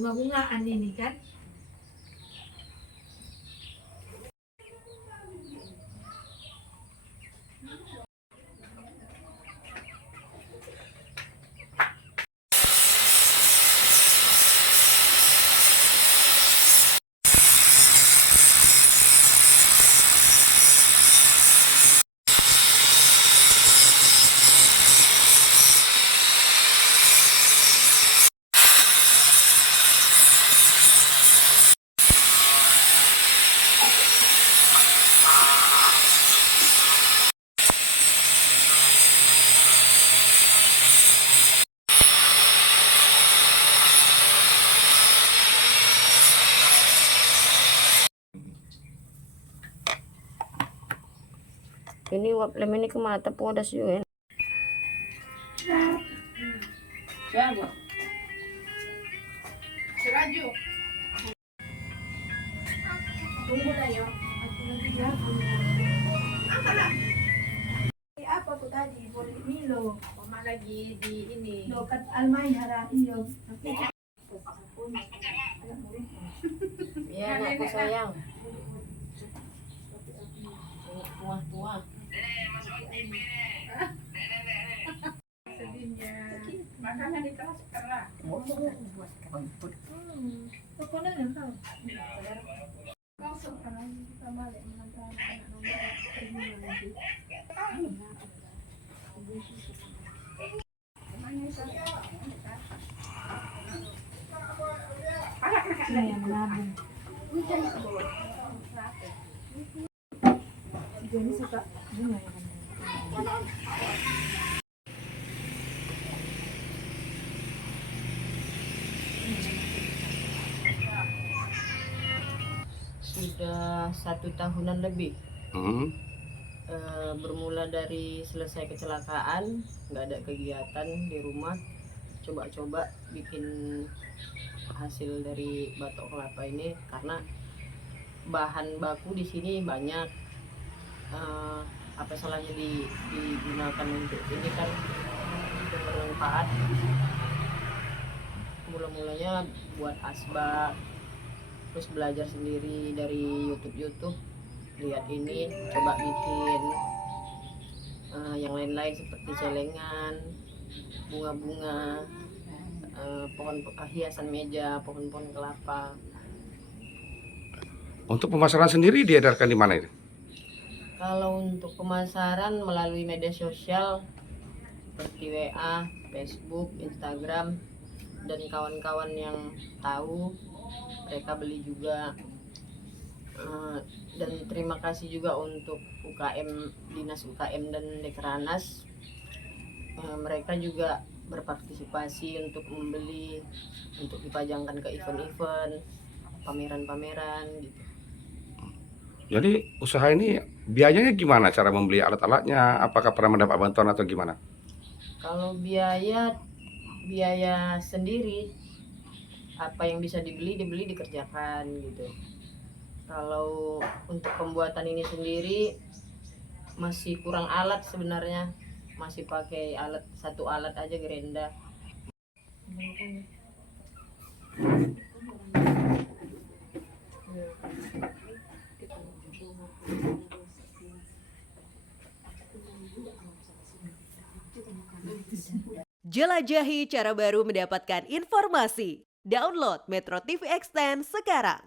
bunga-bungaan ini kan. Ini uap lem ini ke mata pun ada siu. Siapa? Seraju. Tunggu lah ya. Aku lagi jago. Apa tuh tadi? Boleh Milo. Mama lagi di ini. Lokat Almay hara iyo. Ya, anakku sayang. Tua. Sedihnya. Makanan di kelas keras. Pokoknya yang tahu. Langsung kan kita balik mengantar anak-anak pergi nanti. Ini yang menabung. Jadi suka bunga ya kan. Sudah 1 tahunan lebih. Bermula dari selesai kecelakaan, nggak ada kegiatan di rumah, coba-coba bikin hasil dari batok kelapa ini karena bahan baku di sini banyak. Apa salahnya digunakan untuk ini kan bermanfaat. Mula-mulanya buat asbak, terus belajar sendiri dari YouTube, lihat ini, coba bikin yang lain-lain seperti celengan, bunga-bunga, pohon hiasan meja, pohon-pohon kelapa. Untuk pemasaran sendiri diedarkan di mana itu? Kalau untuk pemasaran melalui media sosial seperti WA, Facebook, Instagram, dan kawan-kawan yang tahu mereka beli juga. Dan terima kasih juga untuk UKM, Dinas UKM dan Dekranas. Mereka juga berpartisipasi untuk membeli, untuk dipajangkan ke event-event, pameran-pameran gitu. Jadi usaha ini biayanya gimana cara membeli alat-alatnya? Apakah pernah mendapat bantuan atau gimana? Kalau biaya sendiri, apa yang bisa dibeli dikerjakan gitu. Kalau untuk pembuatan ini sendiri masih kurang alat sebenarnya, masih pakai satu alat aja, gerenda. Jelajahi cara baru mendapatkan informasi. Download Metro TV Extend sekarang.